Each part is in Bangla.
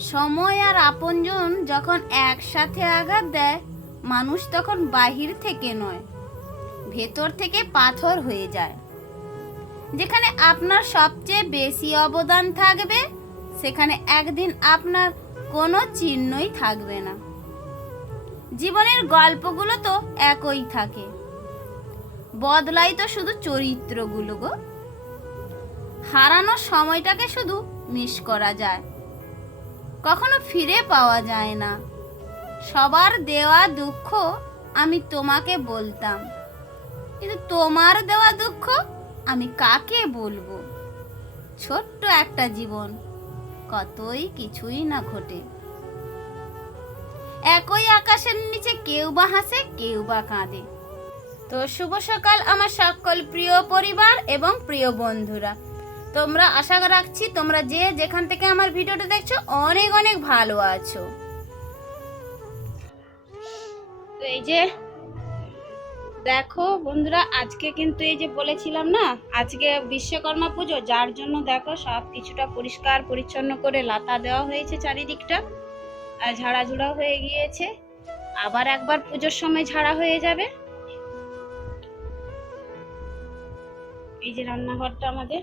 সময় আর আপনজন যখন একসাথে আঘাত দেয়, মানুষ তখন বাহির থেকে নয়, ভেতর থেকে পাথর হয়ে যায়। যেখানে আপনার সবচেয়ে বেশি অবদান থাকবে, সেখানে একদিন আপনার কোনো চিহ্নই থাকবে না। জীবনের গল্পগুলো তো একই থাকে। বদলাই তো শুধু চরিত্রগুলো গো। হারানোর সময়টাকে শুধু মিস করা যায়। কখনো ফিরে পাওয়া যায় না। সবার দেওয়া দুঃখ আমি তোমাকে বলতাম। কিন্তু তোমার দেওয়া দুঃখ আমি কাকে বলব? ছোট্ট একটা জীবন, কতই কিছুই না ঘটে। একই আকাশের নিচে কেউ বা হাসে, কেউ বা কাঁদে। তো শুভ সকাল আমার সকল প্রিয় পরিবার এবং প্রিয় বন্ধুরা। তোমরা আশা রাখছি তোমরা যে যেখান থেকে আমার ভিডিওটা দেখছ, অনেক অনেক ভালো আছো। তো এই যে, দেখো বন্ধুরা, আজকে কিন্তু এই যে বলেছিলাম না, আজকে বিশ্বকর্মা পুজো, যার জন্য দেখো সব কিছুটা পরিষ্কার পরিচ্ছন্ন করে লাতা দেওয়া হয়েছে চারিদিকটা, আর ঝাড়াঝুড়া হয়ে গিয়েছে। আবার একবার পুজোর সময় ঝাড়া হয়ে যাবে। এই যে রান্নাঘরটা আমাদের।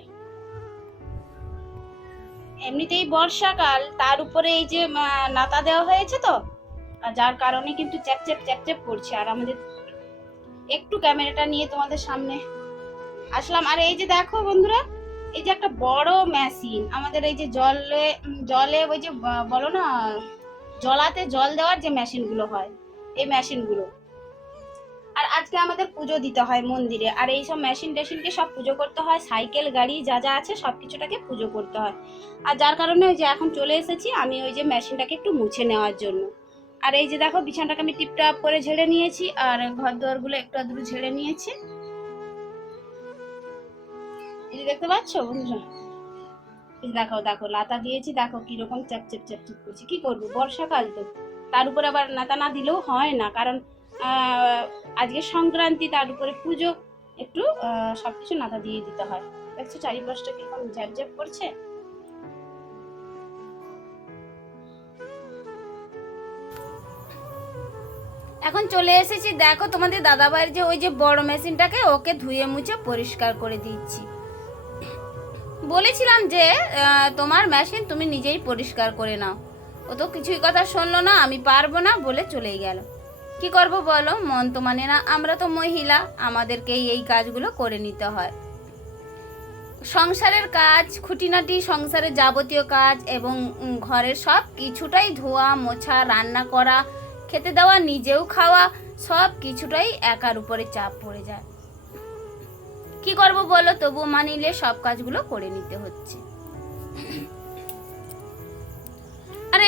এমনিতেই বর্ষাকাল, তার উপরে এই যে নাতা দেওয়া হয়েছে তো, আর যার কারণে কিন্তু চ্যাপচ্যাপ চ্যাপচ্যাপ করছে। আর আমাদের একটু ক্যামেরাটা নিয়ে তোমাদের সামনে আসলাম। আর এই যে দেখো বন্ধুরা, এই যে একটা বড় মেশিন আমাদের এই যে জলে জলে ওই যে বলো না, জলাতে জল দেওয়ার যে মেশিনগুলো হয়, এই মেশিনগুলো আর আজকে আমাদের পুজো দিতে হয় মন্দিরে। আর এই সব মেশিন টেশিনকে সব পুজো করতে হয়, সাইকেল, গাড়ি যা যা আছে সব কিছুটাকে পুজো করতে হয়। আর যার কারণে ওই যে এখন চলে এসেছি, আমি ওই যে মেশিনটাকে একটু মুছে নেওয়ার জন্য। আর এই যে দেখো, বিছানাটাকে আমি টিপটাপ করে ঝেড়ে নিয়েছি, আর ঘর দুয়ারগুলো একটু আধটু ঝেড়ে নিয়েছি। এই যে দেখতে পাচ্ছ বন্ধুরা? দেখো দেখো, লাতা দিয়েছি, দেখো কীরকম চ্যাপচ্যাপ চ্যাপচ্যাপ করছি। কি করব? বর্ষাকাল তো। তার উপর আবার নাতা না দিলেও হয় না, কারণ আজকে সংক্রান্তি তার উপরে পুজো একটু আহ, সবকিছু নাতা দিয়ে দিতে হয়। দেখছ চারিপাশটা কীরকম ঝ্যাপ ঝ্যাপ করছে। এখন চলে এসেছি দেখো তোমাদের দাদাভাইয়ের যে ওই যে বড় মেশিনটাকে ওকে ধুয়ে মুছে পরিষ্কার করে দিচ্ছি। বলেছিলাম যে তোমার মেশিন তুমি নিজেই পরিষ্কার করে নাও। ও তো কিছুই কথা শুনলো না আমি পারব না বলে চলেই গেল। কি করব বলো? মন তো মানে না, আমরা তো মহিলা, আমাদেরকেই এই কাজগুলো করে নিতে হয়। সংসারের কাজ, খুঁটিনাটি সংসারের যাবতীয় কাজ এবং ঘরের সব কিছুটাই ধোয়া, মোছা, রান্না করা, খেতে দেওয়া, নিজেও খাওয়া, সব কিছুটাই একার উপরে চাপ পড়ে যায়। কি করব বলো? তবু মানিলে সব কাজগুলো করে নিতে হচ্ছে।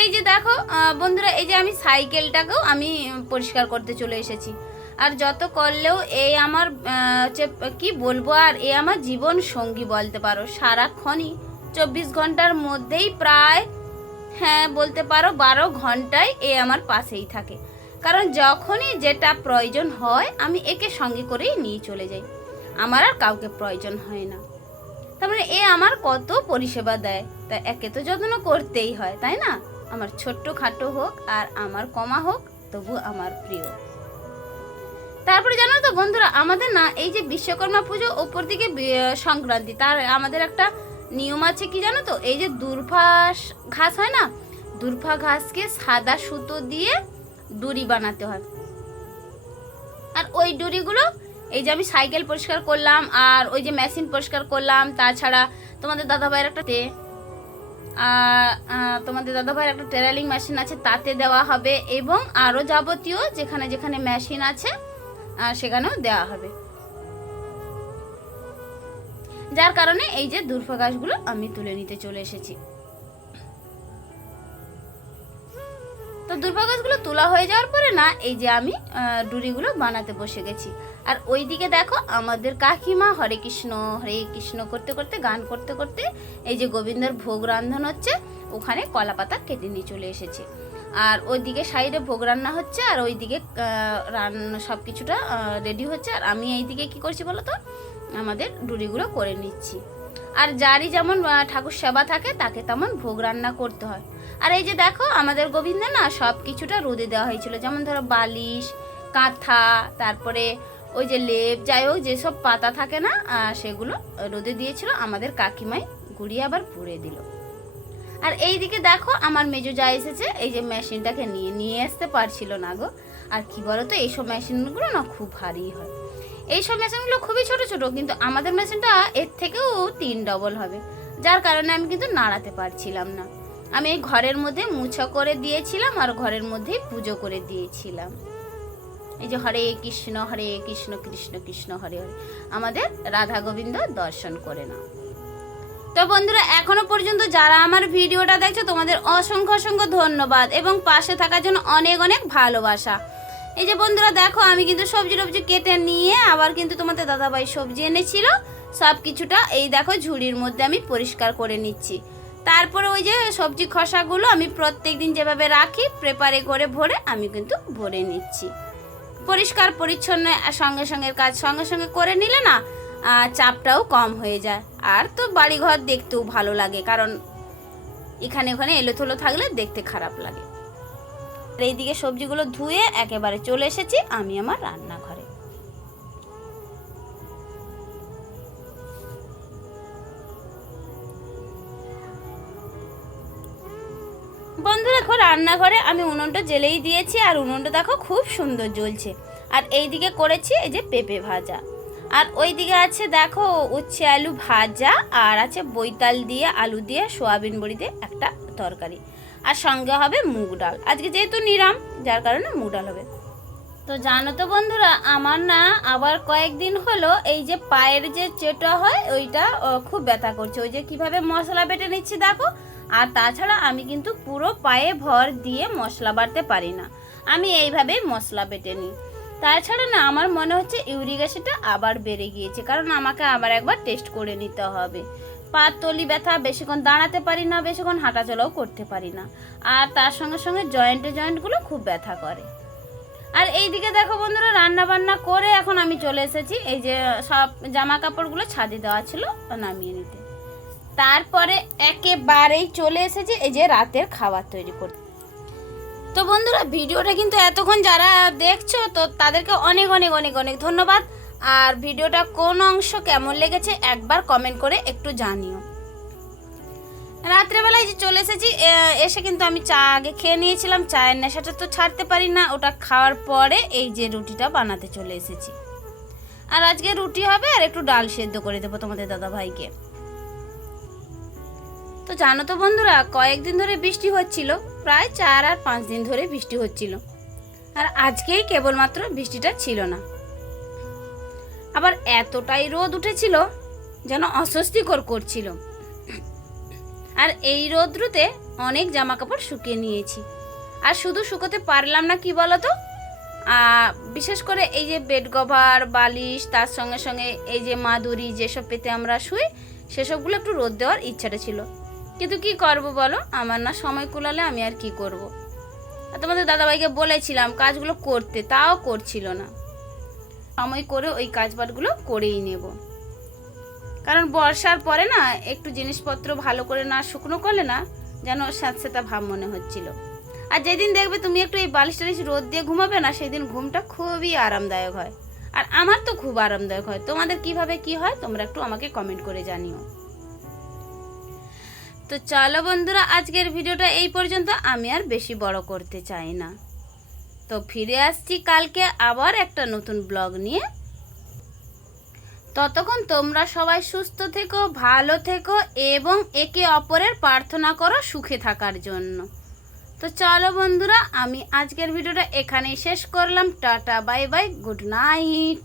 এই যে দেখো বন্ধুরা, এই যে আমি সাইকেলটাকেও আমি পরিষ্কার করতে চলে এসেছি। আর যত করলেও এই আমার হচ্ছে, কি বলব, আর এ আমার জীবন সঙ্গী বলতে পারো। সারাক্ষণই চব্বিশ ঘণ্টার মধ্যেই প্রায় হ্যাঁ বলতে পারো বারো ঘন্টায় এ আমার পাশেই থাকে। কারণ যখনই যেটা প্রয়োজন হয়, আমি একে সঙ্গে করেই নিয়ে চলে যাই। আমার আর কাউকে প্রয়োজন হয় না। তার মানে এ আমার কত পরিষেবা দেয়। তা একে তো যত্ন করতেই হয়, তাই না? আমার ছোট্ট খাটো হোক আর আমার কমা হোক তবু আমার প্রিয়। তারপরে জানো তো বন্ধুরা আমাদের না এই যে বিশ্বকর্মা পুজো ওপর দিকে সংক্রান্তি তার আমাদের একটা নিয়ম আছে কি জানো তো? এই যে দুর্ভা স- ঘাস হয় না? দুর্ভা ঘাসকে সাদা সুতো দিয়ে দড়ি বানাতে হয়। আর ওই দড়িগুলো এই যে আমি সাইকেল পরিষ্কার করলাম আর ওই যে মেশিন পরিষ্কার করলাম তাছাড়া তোমাদের দাদাভাইয়ের একটা টে আর আহ, তোমাদের দাদাভাইয়ের একটা টেরালিং মেশিন আছে, তাতে দেওয়া হবে এবং আরও যাবতীয় যেখানে যেখানে মেশিন আছে সেখানেও দেওয়া হবে। যার কারণে এই যে দুর্ভা গাছগুলো আমি তুলে নিতে চলে এসেছি। তো দুর্ভা গাছগুলো তোলা হয়ে যাওয়ার পরে না, এই যে আমি ডুরিগুলো বানাতে বসে গেছি। আর ওইদিকে দেখো আমাদের কাকিমা হরে কৃষ্ণ হরে কৃষ্ণ করতে করতে, গান করতে করতে এই যে গোবিন্দর ভোগ রান্ধন হচ্ছে, ওখানে কলা পাতা কেটে নিয়ে চলে এসেছে। আর ওইদিকে সাইডে ভোগ রান্না হচ্ছে আর ওইদিকে রান্না সব কিছুটা রেডি হচ্ছে। আর আমি এইদিকে কি করছি বলো তো? আমাদের ডুরিগুলো করে নিচ্ছি। আর যারই যেমন ঠাকুর সেবা থাকে, তাকে তেমন ভোগ রান্না করতে হয়। আর এই যে দেখো আমাদের গোবিন্দ না সব কিছুটা রোদে দেওয়া হয়েছিল। যেমন ধরো বালিশ, কাঁথা, তারপরে ওই যে লেপ, যাই হোক, যেসব পাতা থাকে না সেগুলো রোদে দিয়েছিল, আমাদের কাকিমাই গুড়িয়ে আবার পুড়ে দিল। আর এইদিকে দেখো, আমার মেজো যা এসেছে, এই যে মেশিনটাকে নিয়ে নিয়ে আসতে পারছিল না গো। আর কি বলতো, এইসব মেশিনগুলো না খুব ভারী হয়। এইসব মেশিনগুলো খুবই ছোট ছোট, কিন্তু আমাদের মেশিনটা এর থেকেও তিন ডবল হবে। যার কারণে আমি কিন্তু নাড়াতে পারছিলাম না। আমি এই ঘরের মধ্যে মুছা করে দিয়েছিলাম, আর ঘরের মধ্যেই পুজো করে দিয়েছিলাম। এই যে হরে কৃষ্ণ হরে কৃষ্ণ কৃষ্ণ কৃষ্ণ, হরে হরে। আমাদের রাধা গোবিন্দ দর্শন করে নাও। তো বন্ধুরা, এখনও পর্যন্ত যারা আমার ভিডিওটা দেখছ, তোমাদের অসংখ্য অসংখ্য ধন্যবাদ এবং পাশে থাকার জন্য অনেক অনেক ভালোবাসা। এই যে বন্ধুরা, দেখো, আমি কিন্তু সবজি টবজি কেটে নিয়ে আবার কিন্তু তোমাদের দাদাভাই সবজি এনেছিল। সব কিছুটা এই দেখো ঝুড়ির মধ্যে আমি পরিষ্কার করে নিচ্ছি। তারপরে ওই যে সবজি খসাগুলো আমি প্রত্যেক দিন যেভাবে রাখি প্রেপারে করে ভরে আমি কিন্তু ভরে নিচ্ছি। পরিষ্কার, পরিচ্ছন্ন সঙ্গে সঙ্গে কাজ সঙ্গে সঙ্গে করে নিলে না চাপটাও কম হয়ে যায়। আর তো বাড়িঘর দেখতেও ভালো লাগে, কারণ এখানে ওখানে এলোথলো থাকলে দেখতে খারাপ লাগে। এইদিকে সবজিগুলো ধুয়ে একেবারে চলে এসেছি, আমি আমার রান্নাঘরে। রান্নাঘরে আমি উনুনটা জেলেই দিয়েছি আর উনুনটা দেখো খুব সুন্দর জ্বলছে। আর এই দিকে করেছি এই যে পেঁপে ভাজা। আর ওই দিকে আছে দেখো উচ্ছে আলু ভাজা আর আছে বৈতাল দিয়ে আলু দিয়ে সোয়াবিন বড়ি দিয়ে একটা তরকারি। আর সঙ্গে হবে মুগ ডাল। আজকে যেহেতু নিরাম, যার কারণে মুগ ডাল হবে। তো জানো তো বন্ধুরা, আমার না আবার কয়েকদিন হলো এই যে পায়ের যে চেটা হয়, ওইটা খুব ব্যথা করছে। ওই যে কীভাবে মশলা বেটে নিচ্ছি দেখো আর তাছাড়া আমি কিন্তু পুরো পায়ে ভর দিয়ে মশলা বাটতে পারি না। আমি এইভাবেই মশলা বেটে নিই। তাছাড়া না আমার মনে হচ্ছে ইউরিক অ্যাসিডটা আবার বেড়ে গিয়েছে, কারণ আমাকে আবার একবার টেস্ট করে নিতে হবে। পা তলি ব্যথা, বেশিক্ষণ দাঁড়াতে পারি না, বেশিক্ষণ হাঁটাচলাও করতে পারি না। আর তার সঙ্গে সঙ্গে জয়েন্টে জয়েন্টগুলো খুব ব্যথা করে। আর এইদিকে দেখো বন্ধুরা রান্না বান্না করে এখন আমি চলে এসেছি। এই যে সব জামা কাপড়গুলো ছাদে দেওয়া ছিল, নামিয়ে নিতে। তারপরে একেবারেই চলে এসেছি এই যে রাতের খাবার তৈরি করতে। তো বন্ধুরা, ভিডিওটা কিন্তু এতক্ষণ যারা দেখছ, তো তাদেরকে অনেক অনেক অনেক অনেক ধন্যবাদ। আর ভিডিওটা কোন অংশ কেমন লেগেছে একবার কমেন্ট করে একটু জানিও। রাত্রেবেলায় যে চলে এসেছি এসে কিন্তু আমি চা আগে খেয়ে নিয়েছিলাম। চায়ের নেশাটা তো ছাড়তে পারি না। ওটা খাওয়ার পরে এই যে রুটিটা বানাতে চলে এসেছি। আর আজকে রুটি হবে আর একটু ডাল সেদ্ধ করে দেবো তোমাদের দাদা ভাইকে তো জানো তো বন্ধুরা, কয়েকদিন ধরে বৃষ্টি হচ্ছিল, প্রায় চার আর পাঁচ দিন ধরে বৃষ্টি হচ্ছিল। আর আজকেই কেবলমাত্র বৃষ্টিটা ছিল না। আবার এতটাই রোদ উঠেছিল যেন অস্বস্তিকর করছিল। আর এই রোদ্রুতে অনেক জামা কাপড় শুকিয়ে নিয়েছি। আর শুধু শুকোতে পারলাম না, কি বলতো? বিশেষ করে এই যে বেড কভার, বালিশ, তার সঙ্গে সঙ্গে এই যে মাদুরি যেসব পেতে আমরা শুই, সেসবগুলো একটু রোদ দেওয়ার ইচ্ছাটা ছিল। কিন্তু কি করব বলো? আমার না সময় কুলালে আমি আর কি করব। আর তোমাদের দাদাভাইকে বলেছিলাম কাজগুলো করতে, তাও করছিল না। সময় করে ওই কাজবাজগুলো করেই নেব। কারণ বর্ষার পরে না একটু জিনিসপত্র ভালো করে না শুকনো করলে না যেন স্যাঁতস্যাঁতা ভাব মনে হচ্ছিল। আর যেদিন দেখবে তুমি একটু এই বালিশ টালিশ রোদ দিয়ে ঘুমাবে না, সেদিন ঘুমটা খুবই আরামদায়ক হয়। আর আমার তো খুব আরামদায়ক হয়। তোমাদের কীভাবে কি হয় তোমরা একটু আমাকে কমেন্ট করে জানিও। তো চলো বন্ধুরা, আজকের ভিডিওটা এই পর্যন্ত। আমি আর বেশি বড় করতে চাই না। তো ফিরে আসছি কালকে আবার একটা নতুন ব্লগ নিয়ে। ততক্ষণ তোমরা সবাই সুস্থ থেকো, ভালো থেকো এবং একে অপরের প্রার্থনা করো সুখে থাকার জন্য। তো চলো বন্ধুরা, আমি আজকের ভিডিওটা এখানেই শেষ করলাম। Tata, bye bye, good night.